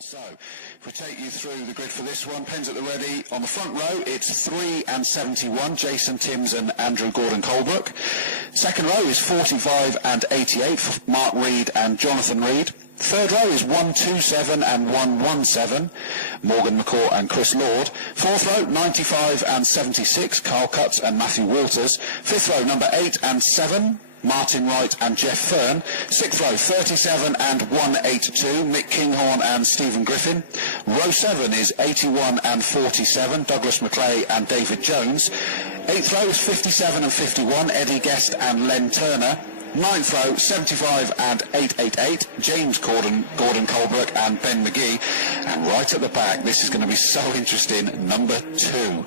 So, if we take you through the grid for this one, pens at the ready. On the front row, it's 3 and 71, Jason Timms and Andrew Gordon-Colebrook. Second row is 45 and 88 for Mark Reed and Jonathan Reed. Third row is 127 and 117, Morgan McCourt and Chris Lord. Fourth row, 95 and 76, Carl Cutts and Matthew Walters. Fifth row, number 8 and 7, Martin Wright and Jeff Fern. Sixth row, 37 and 182, Mick Kinghorn and Stephen Griffin. Row 7 is 81 and 47, Douglas McClay and David Jones. Eighth row is 57 and 51, Eddie Guest and Len Turner. Ninth row, 75 and 888, James Gordon-Colebrook and Ben McGee. And right at the back, this is going to be so interesting, number 2.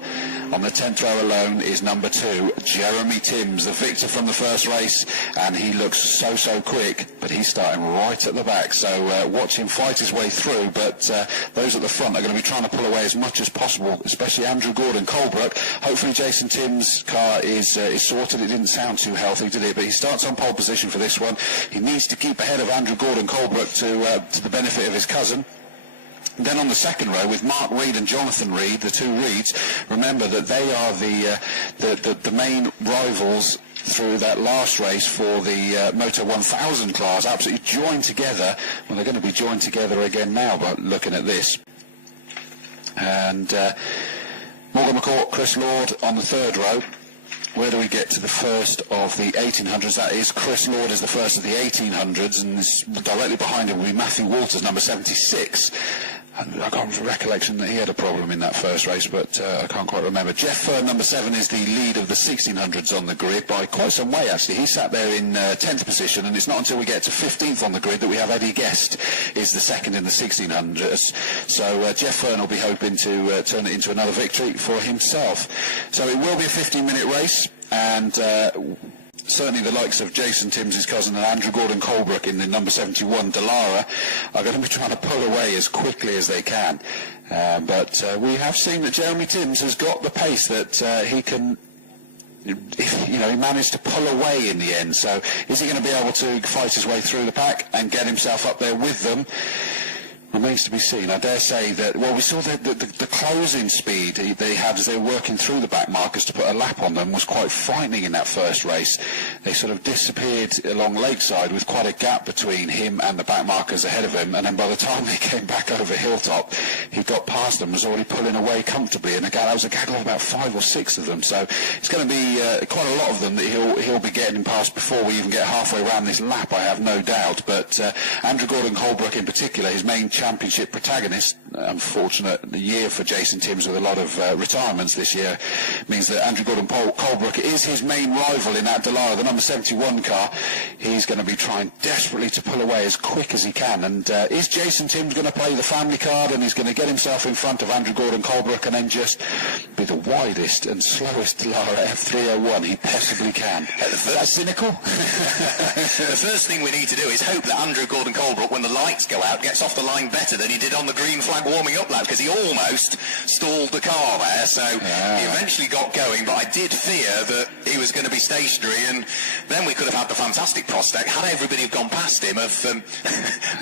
On the 10th row alone is number 2, Jeremy Timms, the victor from the first race, and he looks so quick, but he's starting right at the back, so watch him fight his way through, but those at the front are going to be trying to pull away as much as possible, especially Andrew Gordon-Colebrook. Hopefully Jason Timms' car is sorted. It didn't sound too healthy, did it? But he starts on pole position for this one. He needs to keep ahead of Andrew Gordon-Colebrook to the benefit of his cousin. Then on the second row, with Mark Reed and Jonathan Reed, the two Reeds, remember that they are the main rivals through that last race for the Moto 1000 class, absolutely joined together. Well, they're going to be joined together again now, but looking at this. And Morgan McCourt, Chris Lord on the third row. Where do we get to the first of the 1800s? That is, Chris Lord is the first of the 1800s, and directly behind him will be Matthew Walters, number 76. And I got a recollection that he had a problem in that first race, but I can't quite remember. Jeff Fern, number 7, is the lead of the 1600s on the grid by quite some way, actually. He sat there in 10th position, and it's not until we get to 15th on the grid that we have Eddie Guest is the second in the 1600s. So Jeff Fern will be hoping to turn it into another victory for himself. So it will be a 15-minute race, and certainly the likes of Jason Timms, his cousin, and Andrew Gordon-Colebrook in the number 71 Dallara are going to be trying to pull away as quickly as they can. But we have seen that Jeremy Timms has got the pace that he can, he managed to pull away in the end. So is he going to be able to fight his way through the pack and get himself up there with them? Remains to be seen. I dare say that, well, we saw the closing speed they had as they were working through the back markers to put a lap on them was quite frightening in that first race. They sort of disappeared along Lakeside with quite a gap between him and the back markers ahead of him, and then by the time they came back over Hilltop, he got past them, was already pulling away comfortably, and that was a gaggle of about 5 or 6 of them, so it's going to be quite a lot of them that he'll be getting past before we even get halfway around this lap, I have no doubt. But Andrew Gordon-Colebrook in particular, his main championship protagonist, unfortunate year for Jason Timms with a lot of retirements this year, means that Andrew Gordon-Colebrook is his main rival in that Dallara, the number 71 car. He's going to be trying desperately to pull away as quick as he can, and is Jason Timms going to play the family card, and he's going to get himself in front of Andrew Gordon-Colebrook and then just be the widest and slowest Dallara F301 he possibly can? Is that cynical? The first thing we need to do is hope that Andrew Gordon-Colebrook, when the lights go out, gets off the line better than he did on the green flag warming up lap, because he almost stalled the car there, so he eventually got going, but I did fear that he was going to be stationary, and then we could have had the fantastic prospect, had everybody have gone past him, of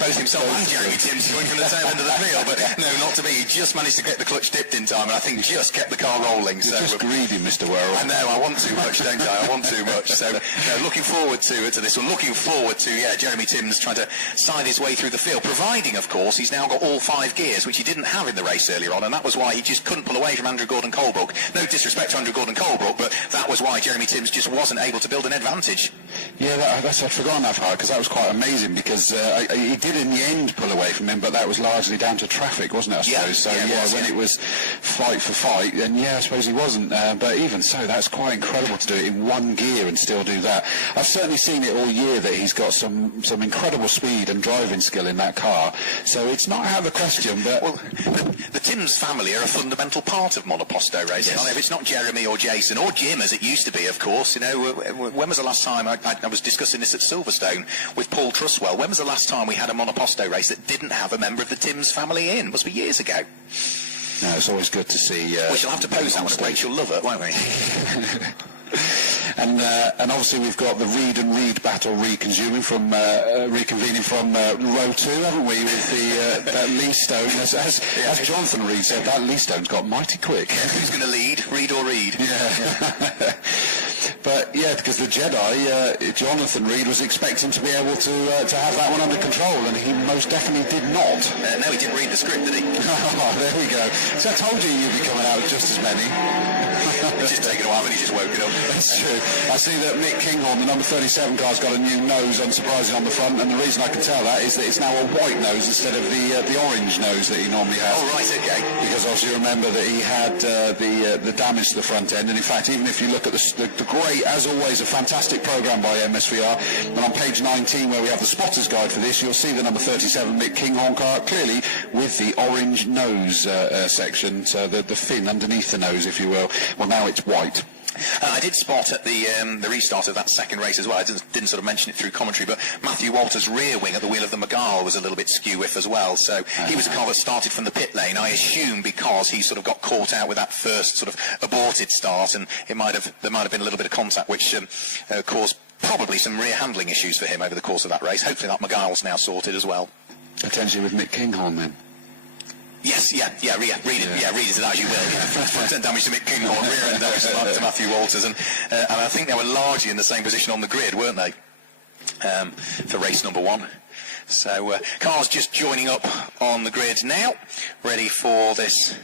both himself and Jeremy Timms going from the tail end of the field, but no, not to be. He just managed to get the clutch dipped in time, and I think just kept the car rolling. You're just greedy, Mr. Worrell. I know, I want too much, don't I? I want too much. So looking forward to this one. Looking forward to Jeremy Timms trying to side his way through the field, providing, of course, he's now got all 5 gears, which he didn't have in the race earlier on, and that was why he just couldn't pull away from Andrew Gordon-Colebrook. No disrespect to Andrew Gordon-Colebrook, but that was why Jeremy Timms just wasn't able to build an advantage. Yeah, I'd forgotten that part, because that was quite amazing, because he did in the end pull away from him, but that was largely down to traffic, wasn't it, I suppose? When it was fight for fight, then I suppose he wasn't. But even so, that's quite incredible to do it in 1 gear and still do that. I've certainly seen it all year that he's got some incredible speed and driving skill in that car, so it's not out of the question. But well, the Timms family are a fundamental part of monoposto racing. Yes. If it's not Jeremy or Jason or Jim, as it used to be, of course, when was the last time I was discussing this at Silverstone with Paul Truswell? When was the last time we had a monoposto race that didn't have a member of the Timms family in? Must be years ago. No, it's always good to see. We shall have to pose that one to Rachel Lovett, won't we? And obviously we've got the Reed and Reed battle reconvening from row 2, haven't we? With That Lee Stone, as Jonathan Reed said, that Lee Stone's got mighty quick. Yeah, who's going to lead? Reed or Reed? Yeah. But yeah, because the Jedi, Jonathan Reed was expecting to be able to have that one under control, and he most definitely did not. No, he didn't read the script, did he? Oh, there we go. So I told you you'd be coming out with just as many. It's just taken a while, and he's just woken up. That's true. I see that Mick Kinghorn, the number 37 car's got a new nose, unsurprising, on the front, and the reason I can tell that is that it's now a white nose instead of the orange nose that he normally has. Oh, right, okay. Because obviously remember that he had the damage to the front end, and in fact, even if you look at the great, as always, a fantastic programme by MSVR, and on page 19 where we have the spotter's guide for this, you'll see the number 37 Mick Kinghorn car clearly with the orange nose section, so the fin underneath the nose, if you will. Well, now it's white. I did spot at the restart of that second race as well. I didn't sort of mention it through commentary, but Matthew Walter's rear wing at the wheel of the Mygale was a little bit skew-whiff as well. So he was a car that started from the pit lane, I assume, because he sort of got caught out with that first sort of aborted start, and there might have been a little bit of contact which caused probably some rear handling issues for him over the course of that race. Hopefully that Mygale's now sorted as well. Potentially with Mick Kinghorn then. Yes, read it as you will. Front end damage to Mick Kinghorn, rear end damage to Matthew Walters, and I think they were largely in the same position on the grid, weren't they, for race number one. So cars just joining up on the grid now, ready for this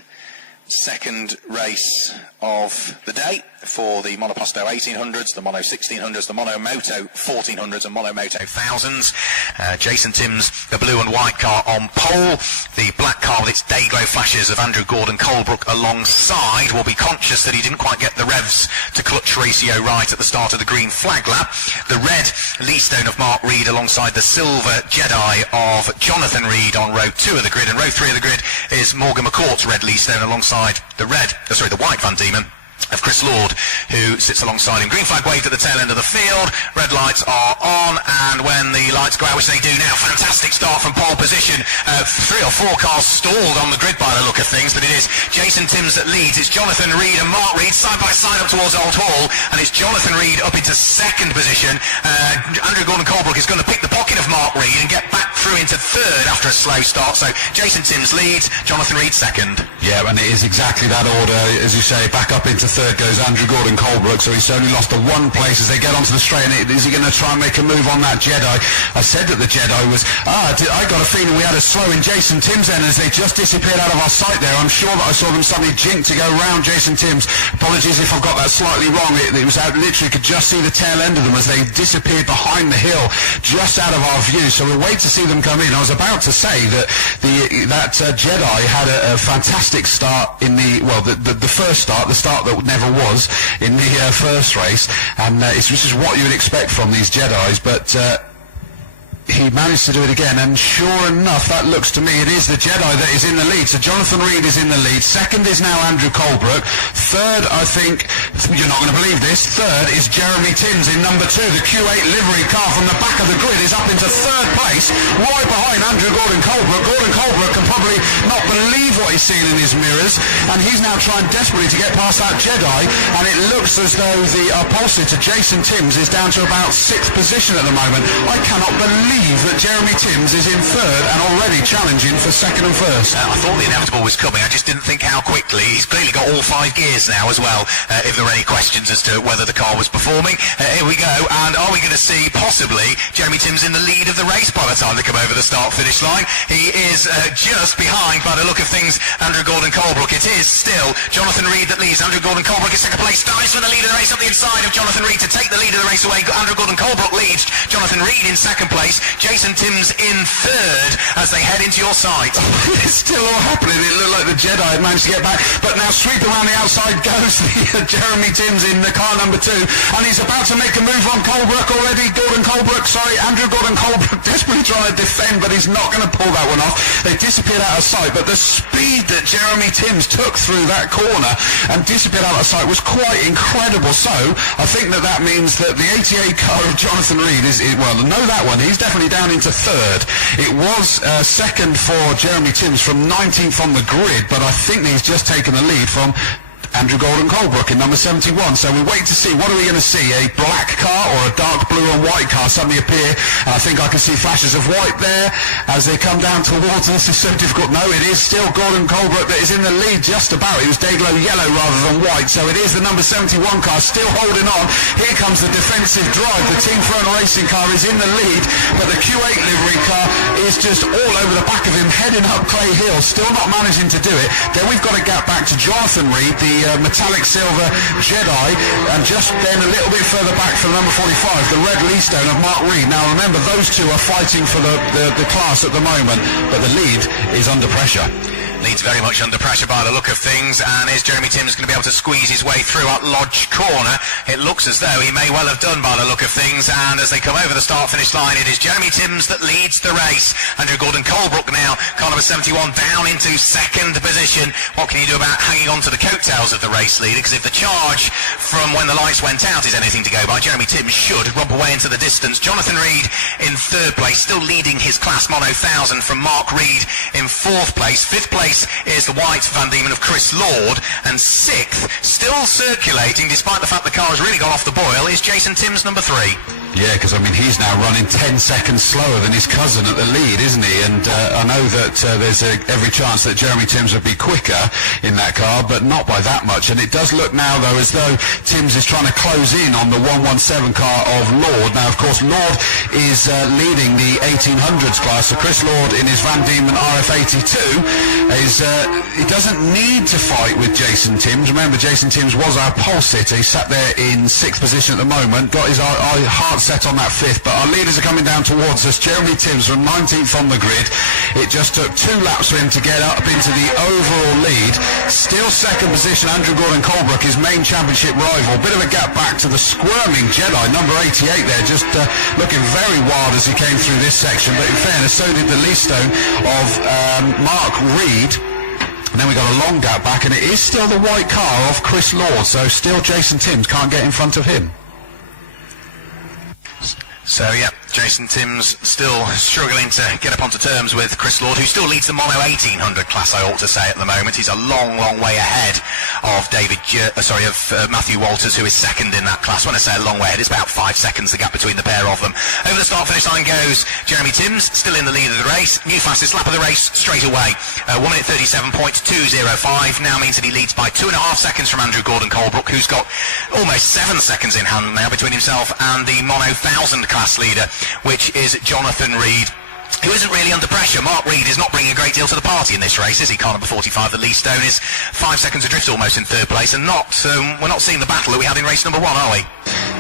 second race of the day for the Monoposto 1800s, the Mono 1600s, the Mono Moto 1400s and Mono Moto 1000s. Jason Timms, the blue and white car on pole. The black car with its day glow flashes of Andrew Gordon Colebrook alongside will be conscious that he didn't quite get the revs to clutch ratio right at the start of the green flag lap. The red Lee Stone of Mark Reed alongside the silver Jedi of Jonathan Reed on row 2 of the grid, and row 3 of the grid is Morgan McCourt's red Lee Stone alongside the white Van Diemen of Chris Lord, who sits alongside him. Green flag waved at the tail end of the field, red lights are on, and when the lights go out, which they do now, fantastic start from pole position. 3 or 4 cars stalled on the grid by the look of things, but it is Jason Timms that leads. It's Jonathan Reed and Mark Reed side by side up towards Old Hall, and it's Jonathan Reed up into second position. Andrew Gordon Colebrook is going to pick the pocket of Mark Reed and get back through into third after a slow start. So Jason Timms leads, Jonathan Reed second. Yeah, and it is exactly that order, as you say. Back up into third goes Andrew Gordon Colebrook, so he's only lost to one place as they get onto the straight. And is he going to try and make a move on that Jedi? I said that the Jedi was... I got a feeling we had a slow in Jason Timms then as they just disappeared out of our sight there. I'm sure that I saw them suddenly jink to go round Jason Timms. Apologies if I've got that slightly wrong. It was out, literally could just see the tail end of them as they disappeared behind the hill, just out of our view. So we'll wait to see them come in. I was about to say that that Jedi had a fantastic start in the first start, the start that never was in the first race, and this is what you would expect from these Jedis, but he managed to do it again, and sure enough, that looks to me, it is the Jedi that is in the lead. So Jonathan Reed is in the lead. Second is now Andrew Colebrook. Third, I think, you're not going to believe this, third is Jeremy Timms in number 2. The Q8 livery car from the back of the grid is up into third place, right behind Andrew Gordon Colebrook. Gordon Colebrook can probably not believe what he's seen in his mirrors, and he's now trying desperately to get past that Jedi, and it looks as though the upholstery to Jason Timms is down to about 6th position at the moment. I cannot believe that Jeremy Timms is in third and already challenging for second and first. I thought the inevitable was coming. I just didn't think how quickly. He's clearly got all 5 gears now as well, if there are any questions as to whether the car was performing. Here we go, and are we going to see possibly Jeremy Timms in the lead of the race by the time they come over the start-finish line? He is just behind, by the look of things, Andrew Gordon Colebrook. It is still Jonathan Reed that leads. Andrew Gordon Colebrook in second place, dives for the lead of the race up the inside of Jonathan Reed to take the lead of the race away. Andrew Gordon Colebrook leads, Jonathan Reed in second place, Jason Timms in third as they head into your sight. It's still all happening. It looked like the Jedi had managed to get back, but now sweep around the outside goes the Jeremy Timms in the car number 2, and he's about to make a move on Colebrook already. Andrew Gordon Colebrook desperately trying to defend, but he's not going to pull that one off. They disappeared out of sight, but the speed that Jeremy Timms took through that corner and disappeared out of sight was quite incredible. So I think that means that the 88 car of Jonathan Reed he's definitely down into third. It was second for Jeremy Timms from 19th on the grid, but I think he's just taken the lead from Andrew Gordon Colebrook in number 71. So we wait to see, what are we going to see? A black car or a dark blue and white car suddenly appear? I think I can see flashes of white there as they come down towards us. It's so difficult. No, it is still Gordon Colebrook that is in the lead just about. It was Dayglow yellow rather than white. So it is the number 71 car still holding on. Here comes the defensive drive. The Team Throne Racing car is in the lead, but the Q8 livery car is just all over the back of him, heading up Clay Hill, still not managing to do it. Then we've got to get back to Jonathan Reed, the metallic silver Jedi, and just then a little bit further back from number 45, the red Leastone of Mark Reed. Now remember, those two are fighting for the class at the moment, but the lead is under pressure. Leeds very much under pressure by the look of things, and is Jeremy Timms going to be able to squeeze his way through at Lodge Corner? It looks as though he may well have done by the look of things, and as they come over the start-finish line, it is Jeremy Timms that leads the race. Andrew Gordon Colebrook now, car number 71, down into second position. What can you do about hanging on to the coattails of the race leader? Because if the charge from when the lights went out is anything to go by, Jeremy Timms should romp away into the distance. Jonathan Reed in third place, still leading his class Mono 1000 from Mark Reed in fourth place. Fifth place is the white Van Diemen of Chris Lord, and sixth, still circulating despite the fact the car has really gone off the boil, is Jason Timms number 3. Yeah, because I mean he's now running 10 seconds slower than his cousin at the lead, isn't he? And I know that there's every chance that Jeremy Timms would be quicker in that car, but not by that much. And it does look now, though, as though Timms is trying to close in on the 117 car of Lord. Now, of course, Lord is leading the 1800s class. So Chris Lord in his Van Diemen RF82 is he doesn't need to fight with Jason Timms. Remember, Jason Timms was our pole sitter. He sat there in 6th position at the moment, got his heart set on that 5th, but our leaders are coming down towards us. Jeremy Timms from 19th on the grid. It just took 2 laps for him to get up into the overall lead. Still second position, Andrew Gordon Colebrook, his main championship rival. Bit of a gap back to the squirming Jedi, number 88 there, just looking very wild as he came through this section, but in fairness, so did the Leastone of Mark Reed. And then we got a long gap back, and it is still the white car of Chris Lord, so still Jason Timms can't get in front of him. So, yeah, Jason Timms still struggling to get up onto terms with Chris Lord, who still leads the Mono 1800 class, I ought to say, at the moment. He's a long, long way ahead of Matthew Walters, who is second in that class. When I say a long way ahead, it's about 5 seconds, the gap between the pair of them. Over the start-finish line goes Jeremy Timms, still in the lead of the race. New fastest lap of the race straight away. 1 minute 37.205 now means that he leads by 2.5 seconds from Andrew Gordon Colebrook, who's got almost 7 seconds in hand now between himself and the Mono 1000 class leader, which is Jonathan Reed, who isn't really under pressure. Mark Reed is not bringing a great deal to the party in this race, is he? Car number 45, the Leastone, is 5 seconds adrift almost in third place, and we're not seeing the battle that we had in race number 1, are we?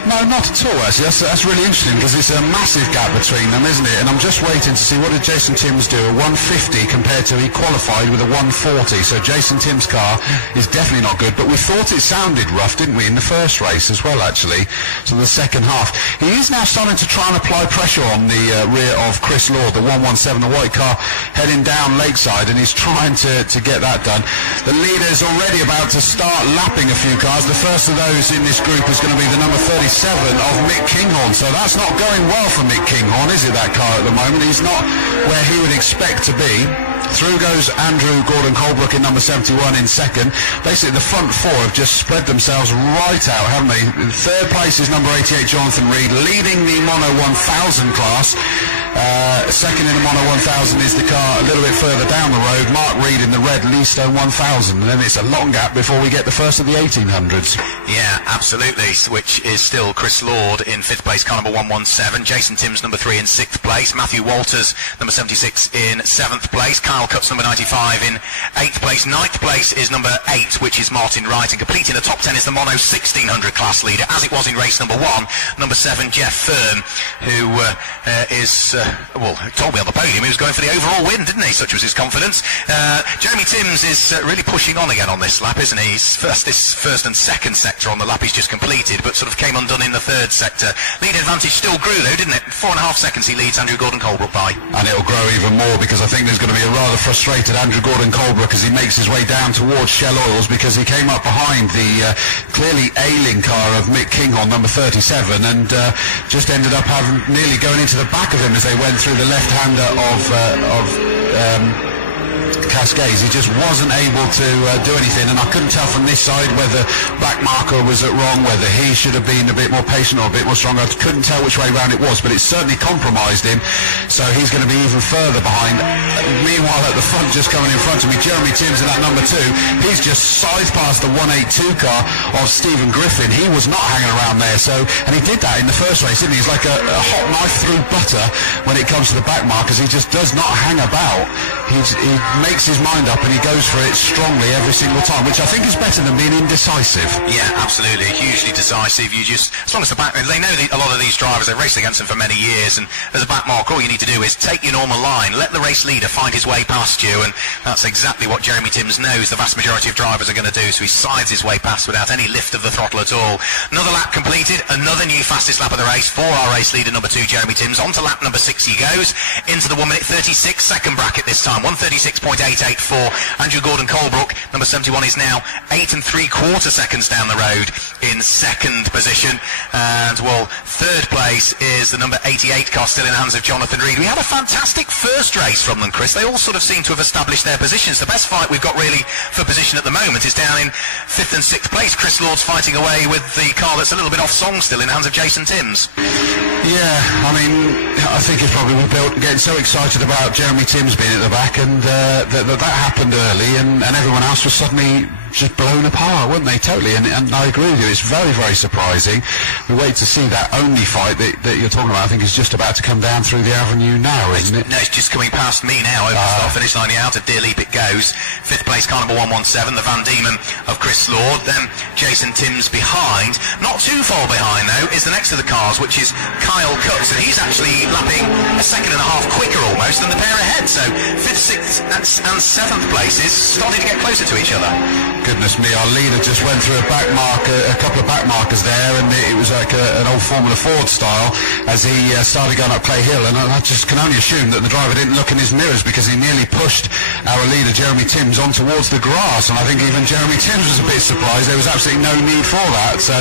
No, not at all, actually. That's really interesting, because it's a massive gap between them, isn't it? And I'm just waiting to see, what did Jason Timms do? A 150 compared to, he qualified with a 140. So Jason Timms' car is definitely not good, but we thought it sounded rough, didn't we, in the first race as well, actually. So the second half. He is now starting to try and apply pressure on the rear of Chris Lord, the 117, the white car, heading down Lakeside, and he's trying to get that done. The leader's already about to start lapping a few cars. The first of those in this group is going to be the number 37 of Mick Kinghorn. So that's not going well for Mick Kinghorn, is it, that car at the moment? He's not where he would expect to be. Through goes Andrew Gordon Colebrook in number 71 in second. Basically, the front 4 have just spread themselves right out, haven't they? In third place is number 88, Jonathan Reed, leading the Mono 1000 class. Second in the Mono 1000 is the car a little bit further down the road, Mark Reed in the red Leastone 1000. And then it's a long gap before we get the first of the 1800s. Yeah, absolutely, which is still Chris Lord in 5th place, car number 117. Jason Timms, number 3 in 6th place. Matthew Walters, number 76 in 7th place. Kyle Cutts, number 95 in 8th place. 9th place is number 8, which is Martin Wright. And completing the top 10 is the Mono 1600 class leader, as it was in race number 1. Number 7, Jeff Firm, who told me on the podium he was going for the overall win, didn't he? Such was his confidence. Jeremy Timms is really pushing on again on this lap, isn't he? He's this first and second sector on the lap he's just completed, but sort of came undone in the third sector. Lead advantage still grew, though, didn't it? 4.5 seconds he leads Andrew Gordon Colebrook by. And it'll grow even more, because I think there's going to be a rather frustrated Andrew Gordon Colebrook as he makes his way down towards Shell Oils, because he came up behind the clearly ailing car of Mick Kinghorn, number 37, and just ended up nearly going into the back of him as they went through the left-hander of Cascades. He just wasn't able to do anything, and I couldn't tell from this side whether back marker was at wrong, whether he should have been a bit more patient or a bit more stronger. I couldn't tell which way round it was, but it certainly compromised him, so he's going to be even further behind. Meanwhile, at the front, just coming in front of me, Jeremy Timms in that number 2, he's just scythed past the 182 car of Stephen Griffin. He was not hanging around there, and he did that in the first race, didn't he? He's like a hot knife through butter when it comes to the back markers. He just does not hang about. He makes his mind up and he goes for it strongly every single time, which I think is better than being indecisive. Yeah, absolutely. Hugely decisive. You just, as long as the back, they know a lot of these drivers, they've raced against them for many years, and as a back marker, all you need to do is take your normal line, let the race leader find his way past you, and that's exactly what Jeremy Timms knows the vast majority of drivers are going to do, so he sides his way past without any lift of the throttle at all. Another lap completed, another new fastest lap of the race for our race leader number 2, Jeremy Timms. On to lap number 6 he goes, into the 1 minute 36 second bracket this time, 1:36.88 for Andrew Gordon Colebrook. Number 71 is now 8 3/4 seconds down the road in second position, and well, third place is the number 88 car, still in the hands of Jonathan Reed. We had a fantastic first race from them, Chris. They all sort of seem to have established their positions. The best fight we've got really for position at the moment is down in 5th and 6th place. Chris Lord's fighting away with the car that's a little bit off song still in the hands of Jason Timms. Yeah, I mean, I think it's probably getting so excited about Jeremy Timms being at the back, and that happened early, and everyone else was suddenly just blown apart, weren't they? Totally, and I agree with you. It's very, very surprising. We wait to see that only fight that you're talking about. I think is just about to come down through the avenue now, isn't it? No, it's just coming past me now. Over the start-finish line, out of Dear Leap it goes. 5th place, car number 117, the Van Diemen of Chris Lord. Then Jason Timms behind. Not too far behind, though, is the next of the cars, which is Kyle Cutts, and he's actually lapping a second and a half quicker almost than the pair ahead. So 5th, 6th and 7th places starting to get closer to each other. Goodness me, our leader just went through a couple of back markers there, and it was like an old Formula Ford style as he started going up Clay Hill, and I just can only assume that the driver didn't look in his mirrors, because he nearly pushed our leader Jeremy Timms on towards the grass, and I think even Jeremy Timms was a bit surprised. There was absolutely no need for that, so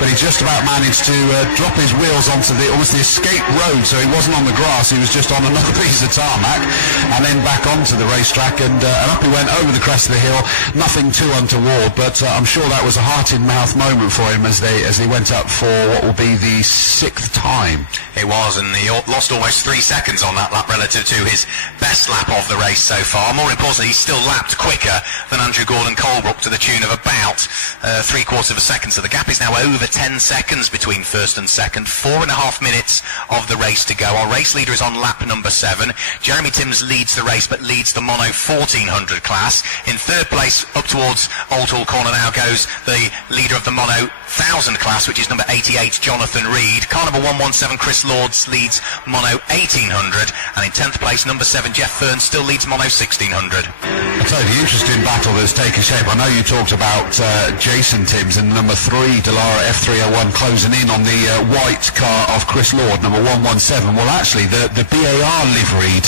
but he just about managed to drop his wheels onto almost the escape road, so he wasn't on the grass, he was just on another piece of tarmac, and then back onto the racetrack, and up he went over the crest of the hill. Nothing too untoward, but I'm sure that was a heart-in-mouth moment for him as they went up for what will be the 6th time. It was, and he lost almost 3 seconds on that lap relative to his best lap of the race so far. More importantly, he still lapped quicker than Andrew Gordon Colebrook to the tune of about 3/4 of a second, so the gap is now over 10 seconds between first and second. 4.5 minutes of the race to go. Our race leader is on lap number 7. Jeremy Timms leads the race, but leads the Mono 1400 class. In third place, up towards Oulton Corner now goes the leader of the Mono 1000 class, which is number 88, Jonathan Reed. Car number 117, Chris Lords, leads Mono 1800, and in 10th place, number 7, Jeff Fern, still leads Mono 1600. I'll tell you, the interesting battle that's taken shape, I know you talked about Jason Timms and number 3, Delara F301, closing in on the white car of Chris Lord, number 117. Well, actually, the BAR liveried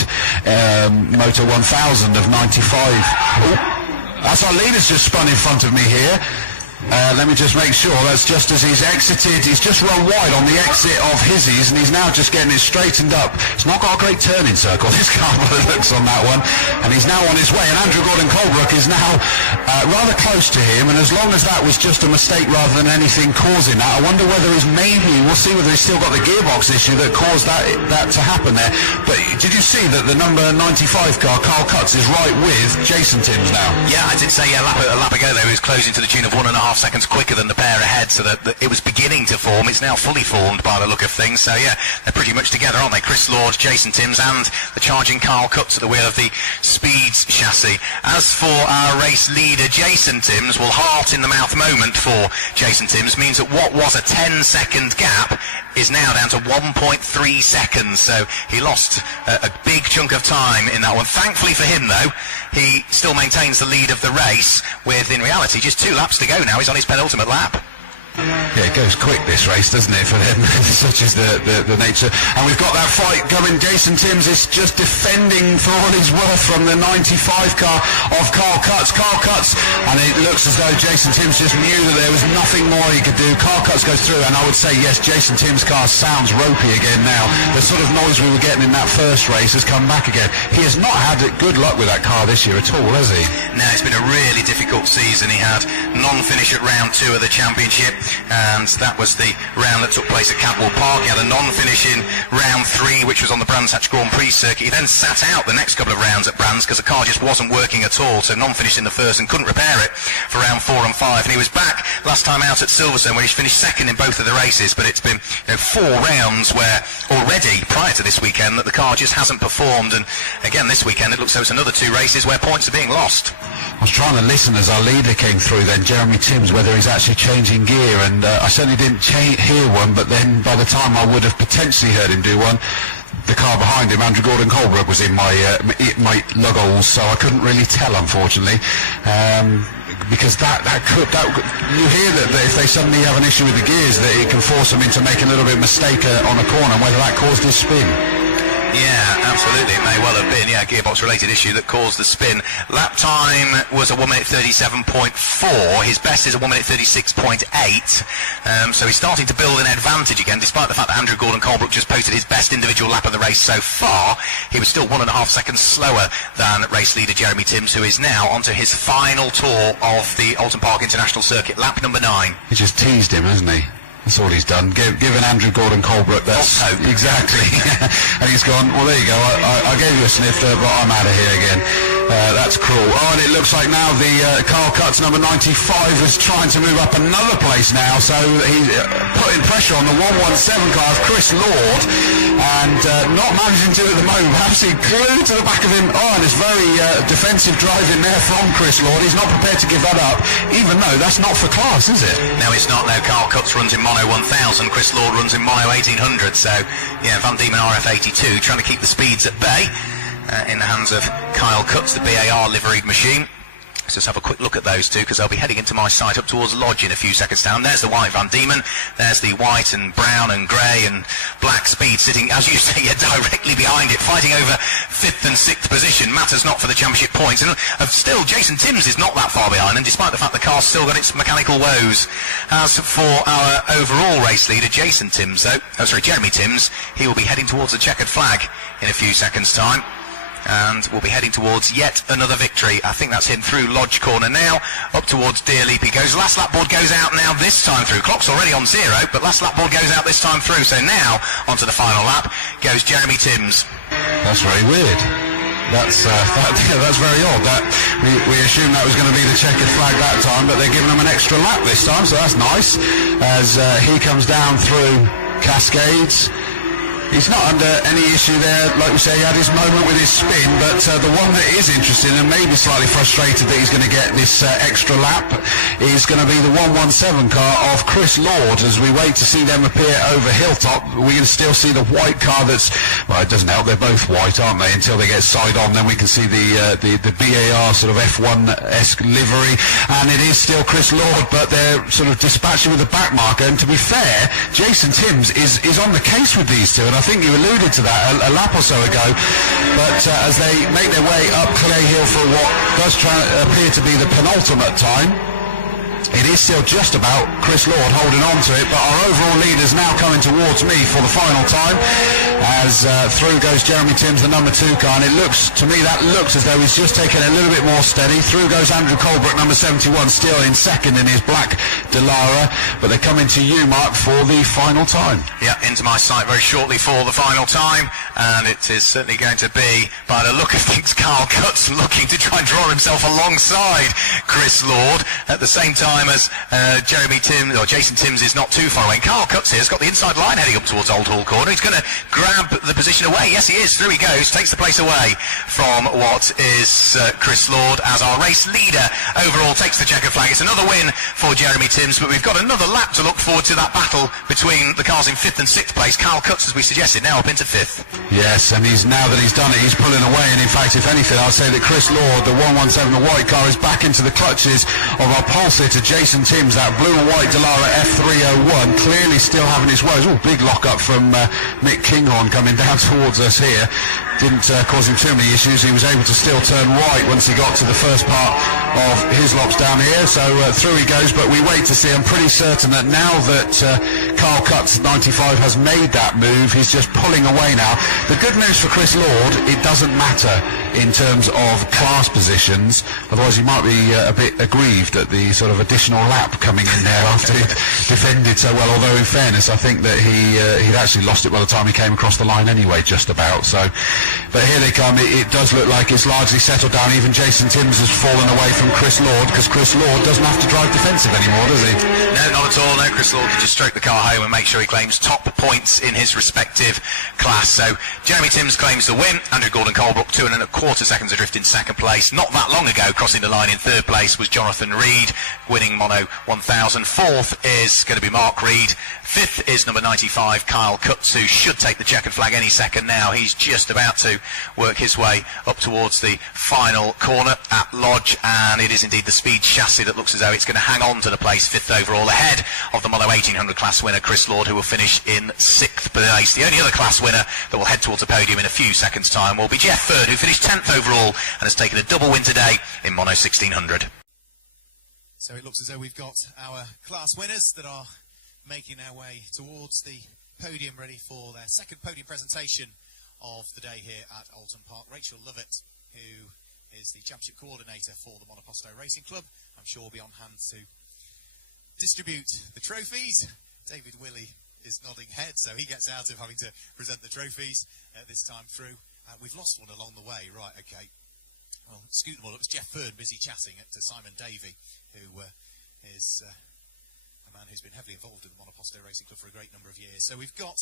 Moto 1000 of 95. Oh, that's our leader's just spun in front of me here. Let me just make sure, that's just as he's exited. He's just run wide on the exit of Hizzies, and he's now just getting it straightened up. It's not got a great turning circle, this car, by the looks on that one, and he's now on his way, and Andrew Gordon Colebrook is now rather close to him, and as long as that was just a mistake rather than anything causing that, I wonder whether we'll see whether he's still got the gearbox issue that caused that to happen there. But did you see that the number 95 car, Carl Cutts, is right with Jason Timms now? Yeah, I did say a lap ago though, he was closing to the tune of 1.5 seconds quicker than the pair ahead, so that it was beginning to form. It's now fully formed by the look of things, so yeah, they're pretty much together, aren't they? Chris Lord, Jason Timms, and the charging Carl Cutts at the wheel of the Speeds chassis. As for our race leader, Jason Timms, well, heart-in-the-mouth moment for Jason Timms means that what was a 10-second gap is now down to 1.3 seconds, so he lost a big chunk of time in that one. Thankfully for him, though, he still maintains the lead of the race with, in reality, just 2 laps to go now. He's on his penultimate lap. Yeah, it goes quick, this race, doesn't it, for them? Such is the nature. And we've got that fight going. Jason Timms is just defending for all his worth from the 95 car of Carl Cutts. Carl Cutts, and it looks as though Jason Timms just knew that there was nothing more he could do. Carl Cutts goes through, and I would say, yes, Jason Timms' car sounds ropey again now. The sort of noise we were getting in that first race has come back again. He has not had good luck with that car this year at all, has he? No, it's been a really difficult season. He had non-finish at round 2 of the championship, and that was the round that took place at Cadwell Park. He had a non-finish in round 3, which was on the Brands Hatch Grand Prix circuit. He then sat out the next couple of rounds at Brands because the car just wasn't working at all, so non-finished in the first and couldn't repair it for round 4 and 5. And he was back last time out at Silverstone, where he finished second in both of the races, but it's been 4 rounds where already, prior to this weekend, that the car just hasn't performed. And again, this weekend, it looks like it's another 2 races where points are being lost. I was trying to listen as our leader came through then, Jeremy Timms, whether he's actually changing gear, and I certainly didn't hear one, but then by the time I would have potentially heard him do one, the car behind him, Andrew Gordon Colebrook, was in my lug holes, so I couldn't really tell, unfortunately. Because that could you hear that if they suddenly have an issue with the gears, that it can force them into making a little bit of mistake on a corner, and whether that caused this spin. Yeah, absolutely. It may well have been, a gearbox-related issue that caused the spin. Lap time was a 1 minute 37.4. His best is a 1 minute 36.8. So he's starting to build an advantage again, despite the fact that Andrew Gordon Colebrook just posted his best individual lap of the race so far. He was still 1.5 seconds slower than race leader Jeremy Timms, who is now onto his final tour of the Oulton Park International circuit, lap number 9. He just teased him, hasn't he? That's all he's done. Given Andrew Gordon Colebrook, that's exactly. And he's gone, well, there you go. I gave you a sniff, but I'm out of here again. That's cruel. Oh, and it looks like now the Carl Cutts number 95 is trying to move up another place now. So he's putting pressure on the 117 car of Chris Lord, and not managing to at the moment. Absolutely glued to the back of him. Oh, and it's very defensive driving there from Chris Lord. He's not prepared to give that up, even though that's not for class, is it? No, it's not. No, Carl Cutts runs in Mono 1000, Chris Lord runs in Mono 1800, so yeah, Van Diemen RF82 trying to keep the speeds at bay in the hands of Kyle Cutts, the BAR liveried machine. Let's just have a quick look at those two, because they'll be heading into my site up towards Lodge in a few seconds down. There's the white Van Diemen, there's the white and brown and grey and black Speed sitting, as you say, directly behind it, fighting over 5th and 6th position. Matters not for the championship points. And still, Jason Timms is not that far behind, and despite the fact the car's still got its mechanical woes. As for our overall race leader, Jason Timms, though, Jeremy Timms, he will be heading towards the checkered flag in a few seconds' time, and we'll be heading towards yet another victory. I think that's him through Lodge Corner now, up towards Deerleap he goes. Last lap board goes out now this time through. Clock's already on 0, but last lap board goes out this time through. So now, onto the final lap, goes Jeremy Timms. That's very weird. That's very odd. We assumed that was going to be the checkered flag that time, but they're giving him an extra lap this time, so that's nice. As he comes down through Cascades. He's not under any issue there. Like we say, he had his moment with his spin, but the one that is interesting and maybe slightly frustrated that he's going to get this extra lap is going to be the 117 car of Chris Lord. As we wait to see them appear over Hilltop, we can still see the white car that's, well, it doesn't help, they're both white, aren't they, until they get side on. Then we can see the BAR sort of F1-esque livery, and it is still Chris Lord, but they're sort of dispatching with the back marker. And to be fair, Jason Timms is on the case with these two, and I think you alluded to that a lap or so ago, but as they make their way up Clay Hill for what does appear to be the penultimate time, it is still just about Chris Lord holding on to it, but our overall leader's now coming towards me for the final time, as through goes Jeremy Timms, the number 2 car, and it looks, to me, that looks as though he's just taken a little bit more steady. Through goes Andrew Colebrook, number 71, still in second in his black Delara, but they're coming to you, Mark, for the final time. Yeah, into my sight very shortly for the final time, and it is certainly going to be, by the look of things, Carl Cutts looking to try and draw himself alongside Chris Lord at the same time as Jeremy Timms, or Jason Timms, is not too far away. And Carl Cutts here has got the inside line heading up towards Old Hall Corner. He's going to grab the position away. Yes, he is. Through he goes. Takes the place away from what is Chris Lord as our race leader. Overall, takes the checker flag. It's another win for Jeremy Timms, but we've got another lap to look forward to, that battle between the cars in 5th and 6th place. Carl Cutts, as we suggested, now up into 5th. Yes, and now that he's done it, he's pulling away. And in fact, if anything, I'll say that Chris Lord, the 117, the white car, is back into the clutches of our pole sitter Jason Timms, that blue and white Dallara F301, clearly still having his woes. Oh, big lock-up from Mick Kinghorn coming down towards us here. Didn't cause him too many issues. He was able to still turn right once he got to the first part of his lops down here. So through he goes, but we wait to see. I'm pretty certain that now that Carl Cutts 95 has made that move, he's just pulling away now. The good news for Chris Lord, it doesn't matter in terms of class positions. Otherwise he might be a bit aggrieved at the sort of additional lap coming in there after he'd defended so well. Although in fairness, I think that he'd actually lost it by the time he came across the line anyway, just about. So, but here they come. It does look like it's largely settled down. Even Jason Timms has fallen away from Chris Lord, because Chris Lord doesn't have to drive defensive anymore, does he? No, not at all. No, Chris Lord can just stroke the car home and make sure he claims top points in his respective class. So Jeremy Timms claims the win. Andrew Gordon-Colebrook 2.25 seconds adrift in second place. Not that long ago, crossing the line in third place was Jonathan Reed, winning Mono 1000. Fourth is going to be Mark Reed. Fifth is number 95, Kyle Cutts, who should take the checkered flag any second now. He's just about to work his way up towards the final corner at Lodge, and it is indeed the Speed chassis that looks as though it's going to hang on to the place, fifth overall, ahead of the Mono 1800 class winner Chris Lord, who will finish in sixth place. The only other class winner that will head towards the podium in a few seconds' time will be Jeff Ferd, who finished 10th overall and has taken a double win today in Mono 1600. So it looks as though we've got our class winners that are making our way towards the podium, ready for their second podium presentation of the day here at Oulton Park. Rachel Lovett, who is the championship coordinator for the Monoposto Racing Club, I'm sure will be on hand to distribute the trophies. David Willey is nodding head, so he gets out of having to present the trophies this time through. We've lost one along the way, right, okay. Well, scooting them all up, it's Jeff Ferd busy chatting to Simon Davey, who is a man who's been heavily involved in the Monoposto Racing Club for a great number of years. So we've got,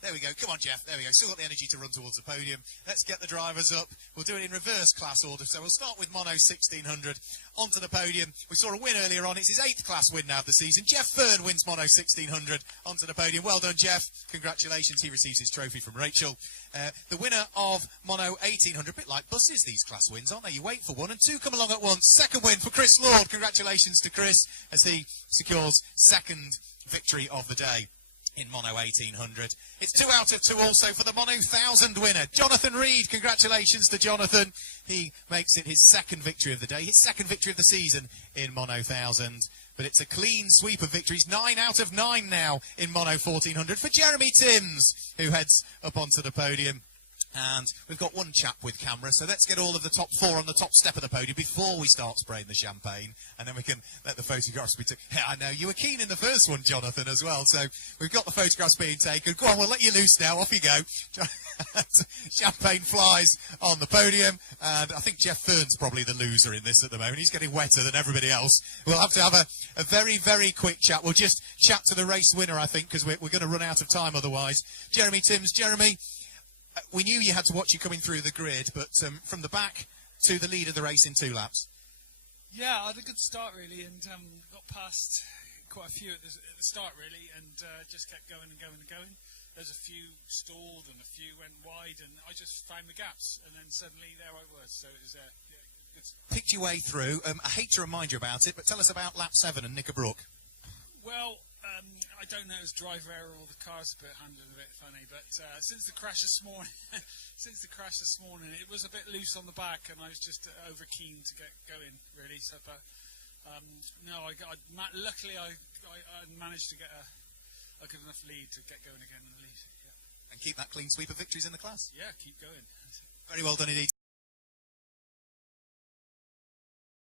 there we go, come on Jeff, there we go, still got the energy to run towards the podium. Let's get the drivers up. We'll do it in reverse class order, so we'll start with Mono 1600, onto the podium. We saw a win earlier on, it's his 8th class win now of the season. Jeff Ferd wins Mono 1600, onto the podium. Well done Jeff, congratulations, he receives his trophy from Rachel. The winner of Mono 1800, a bit like buses, these class wins, aren't they? You wait for one and two come along at once. Second win for Chris Lord, congratulations to Chris as he secures second victory of the day in Mono 1800. It's 2 out of 2 also for the Mono 1000 winner, Jonathan Reed. Congratulations to Jonathan. He makes it his second victory of the day, his second victory of the season in Mono 1000. But it's a clean sweep of victories, 9 out of 9 now in Mono 1400 for Jeremy Timms, who heads up onto the podium. And we've got one chap with camera, so let's get all of the top 4 on the top step of the podium before we start spraying the champagne, and then we can let the photographs be taken. Yeah, I know, you were keen in the first one, Jonathan, as well, so we've got the photographs being taken. Go on, we'll let you loose now, off you go. Champagne flies on the podium, and I think Jeff Fern's probably the loser in this at the moment. He's getting wetter than everybody else. We'll have to have a very, very quick chat. We'll just chat to the race winner, I think, because we're going to run out of time otherwise. Jeremy Timms. Jeremy, we knew you had to watch you coming through the grid, but from the back to the lead of the race in 2 laps. Yeah, I had a good start really, and got past quite a few at the start really, and just kept going and going and going. There's a few stalled and a few went wide, and I just found the gaps, and then suddenly there I was. So it was good start. Picked your way through. I hate to remind you about it, but tell us about lap 7 and Knickerbrook. Well, I don't know, it's driver error or the car's a bit handled a bit funny, but since the crash this morning, it was a bit loose on the back, and I was just over keen to get going really. So, but no, luckily I managed to get a good enough lead to get going again in the lead. Yeah. And keep that clean sweep of victories in the class. Yeah, keep going. Very well done indeed.